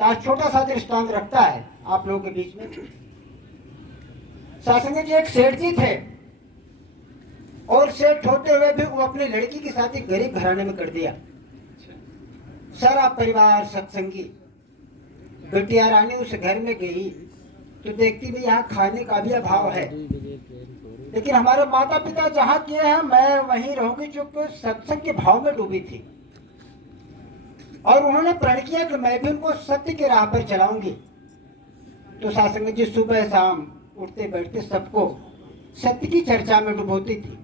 छोटा सा दृष्टांत रखता है आप लोगों के बीच में। सासंग जी एक सेठ जी थे, और सेठ होते हुए भी वो अपनी लड़की की शादी गरीब घराने में कर दिया। सारा परिवार सत्संगी। बिटिया रानी उस घर में गई तो देखती भी यहाँ खाने का भी अभाव है, लेकिन हमारे माता पिता जहाँ किए हैं मैं वहीं रहूंगी, जो सत्संग के भाव में डूबी थी। और उन्होंने प्रण किया कि मैं भी उनको सत्य के राह पर चलाऊंगी। तो सासंग जी सुबह शाम उठते बैठते सबको सत्य की चर्चा में डुबोती थी,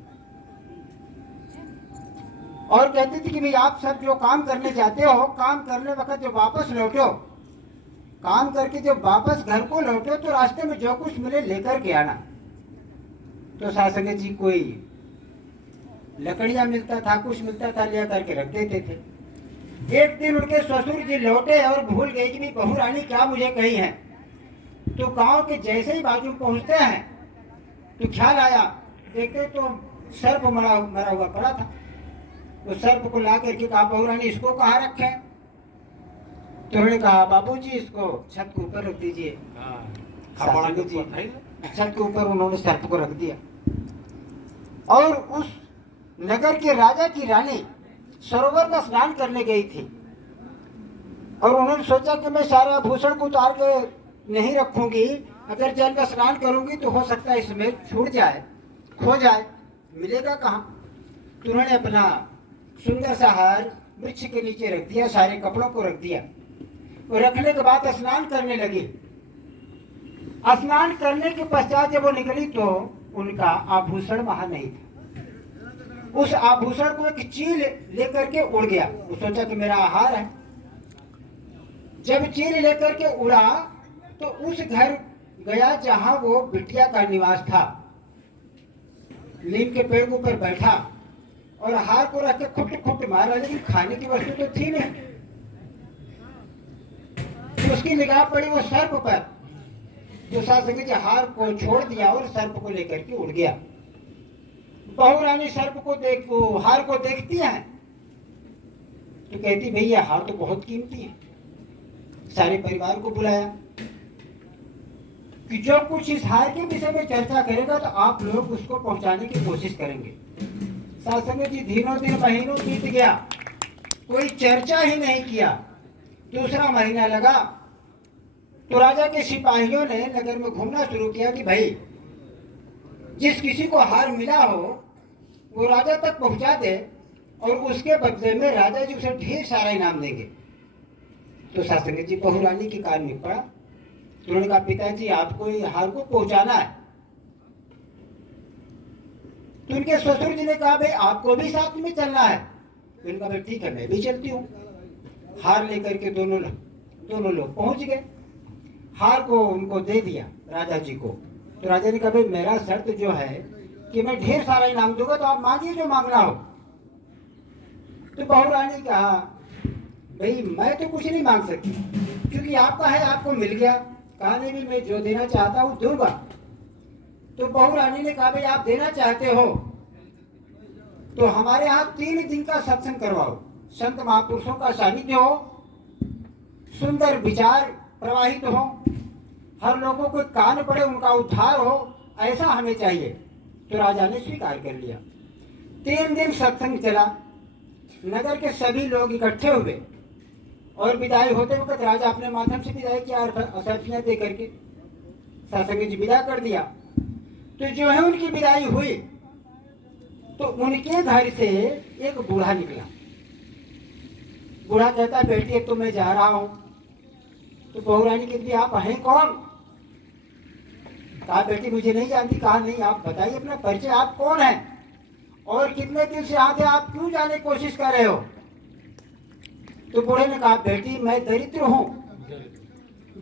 और कहती थी कि भाई आप सब जो काम करने जाते हो, काम करने वक्त जो वापस लौटो, काम करके जब वापस घर को लौटो तो रास्ते में जो कुछ मिले लेकर के आना। तो सासंग जी कोई लकड़ियां मिलता था, कुछ मिलता था, ले करके रख देते थे। एक दिन उनके ससुर जी लौटे और भूल गए कि बहू रानी क्या मुझे कही है। तो गांव के जैसे ही बाजू पहुंचते हैं तो ख्याल आया, देखते तो सर्प मरा हुआ पड़ा था। तो सर्प को ला करके कहा, बहू रानी इसको कहाँ रखे? तो उन्होंने कहा, बाबूजी इसको छत के ऊपर रख दीजिए। छत के ऊपर उन्होंने सर्प को रख दिया। और उस नगर के राजा की रानी सरोवर का स्नान करने गई थी, और उन्होंने सोचा कि मैं सारे आभूषण को उतार के नहीं रखूंगी, अगर जल का स्नान करूंगी तो हो सकता है इसमें छूट जाए, खो जाए, मिलेगा कहाँ। तो उन्होंने अपना सुंदर सा हार वृक्ष के नीचे रख दिया, सारे कपड़ों को रख दिया, और रखने के बाद स्नान करने लगी। स्नान करने के पश्चात जब वो निकली तो उनका आभूषण वहां नहीं था। उस आभूषण को एक चील लेकर के उड़ गया। वो सोचा कि मेरा आहार है। जब चील लेकर के उड़ा तो उस घर गया जहां वो बिटिया का निवास था। नीम के पेड़ के ऊपर बैठा और हार को रख के खुट खुट मारा, लेकिन खाने की वस्तु तो थी नहीं। तो उसकी निगाह पड़ी वो सर्प पर, जो सासंग जी हार को छोड़ दिया और सर्प को लेकर के उड़ गया। बहू रानी सर्प को हार को देखती है तो कहती, भैया हार तो बहुत कीमती है। सारे परिवार को बुलाया कि जो कुछ इस हार के विषय में चर्चा करेगा तो आप लोग उसको पहुंचाने की कोशिश करेंगे। सासंग जी दिनों दिन महीनों बीत गया, कोई चर्चा ही नहीं किया। दूसरा महीना लगा तो राजा के सिपाहियों ने नगर में घूमना शुरू किया कि भाई जिस किसी को हार मिला हो वो राजा तक पहुंचा दे, और उसके बदले में राजा जी उसे ढेर सारा इनाम देंगे। तो सासंग जी बहू रानी के कान में पड़ा। तो उन्होंने कहा, पिताजी आपको ये हार को पहुंचाना है। तो उनके ससुर जी ने कहा, भाई आपको भी साथ में चलना है। तो उन्होंने कहा, ठीक है मैं भी चलती हूँ। हार लेकर के दोनों लोग पहुंच गए। हार को उनको दे दिया राजा जी को। तो राजा ने कहा, भाई मेरा शर्त जो है कि मैं ढेर सारा इनाम दूंगा, तो आप मांगिए जो मांगना हो। तो बहू रानी कहा, भाई मैं तो कुछ नहीं मांग सकती, क्योंकि आपका है, आपको मिल गया। कहा नहीं, भी मैं जो देना चाहता हूँ दूंगा। तो बहू रानी ने कहा, भाई आप देना चाहते हो तो हमारे यहाँ 3 दिन का सत्संग करवाओ, संत महापुरुषों का सानिध्य हो, सुंदर विचार प्रवाहित हो, हर लोगों को कान पड़े, उनका उद्धार हो, ऐसा हमें चाहिए। तो राजा ने स्वीकार कर लिया। 3 दिन सत्संग चला। नगर के सभी लोग इकट्ठे हुए और विदाई होते वक्त राजा अपने माध्यम से विदाई किया, अर्थना दे करके सासंग जी विदा कर दिया। तो जो है उनकी विदाई हुई तो उनके घर से एक बूढ़ा निकला। बूढ़ा कहता, बेटी अब तो मैं जा रहा हूं। तो बहू रानी कहती, आप हैं कौन? कहा, बेटी मुझे नहीं जानती। कहा, नहीं आप बताइए अपना परिचय, आप कौन हैं और कितने दिन से आगे आप क्यों जाने की कोशिश कर रहे हो? तो बूढ़े ने कहा, बेटी मैं दरिद्र हूं।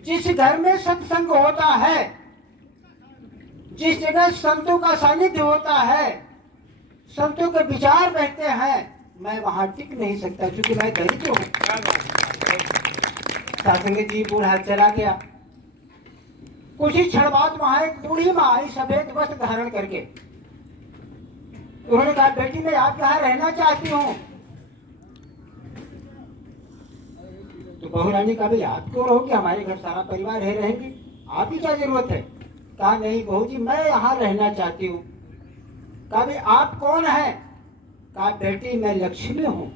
जिस घर में सत्संग होता है, जिस जगह संतों का सानिध्य होता है, संतों के विचार बहते हैं, मैं वहां टिक नहीं सकता, क्योंकि मैं दरिद्र हूं। सासंग जी बूढ़ा चला गया। कुछ ही क्षण बाद वहां एक बूढ़ी माँ आई, सफेद वस्त्र धारण करके। उन्होंने कहा, बेटी मैं आपके यहाँ रहना चाहती हूँ। तो बहू रानी का भाई आप क्यों रहोगे, हमारे घर सारा परिवार रहेंगे, आपकी क्या जरूरत है। कहा नहीं बहू जी मैं यहाँ रहना चाहती हूँ। कहा भाई आप कौन है। कहा बेटी मैं लक्ष्मी हूँ।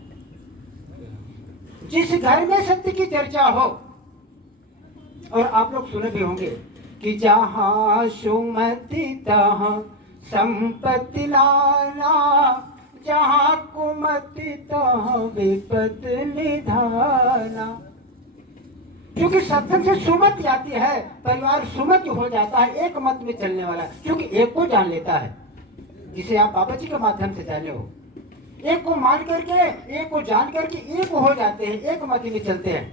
जिस घर में सत्य की चर्चा हो, और आप लोग सुने भी होंगे कि जहाँ सुमति तहाँ संपत्ति लाना, जहाँ कुमति तहाँ विपद निधाना। क्योंकि सत्संग से सुमति आती है, परिवार सुमति हो जाता है, एक मत में चलने वाला, क्योंकि एक को जान लेता है, जिसे आप बाबा जी के माध्यम से जाने हो। एक को मान करके, एक को जान करके एक हो जाते हैं, एक मत में चलते हैं।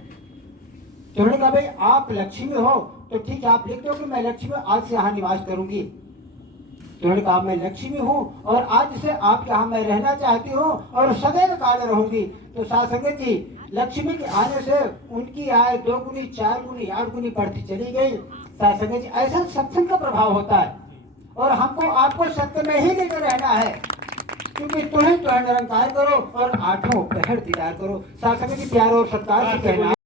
तो उन्होंने कहा भाई आप लक्ष्मी हो तो ठीक है, आप लिख दो कि मैं लक्ष्मी आज से यहाँ निवास करूंगी। तो उन्होंने कहा मैं लक्ष्मी हूँ और आज से आप यहाँ मैं रहना चाहती हूँ और सदैव काल रहूंगी। तो साथ संगत जी लक्ष्मी के आने से उनकी आय 2 गुनी 4 गुनी 8 गुनी बढ़ती चली गई। साथ संगत जी ऐसा सत्संग का प्रभाव होता है, और हमको आपको सत्य में ही लेकर रहना है, क्योंकि तुम्हें तो निरंकार करो और 8 पहर दीदार करो। साथ संगत जी प्यार और सत्कार से कहना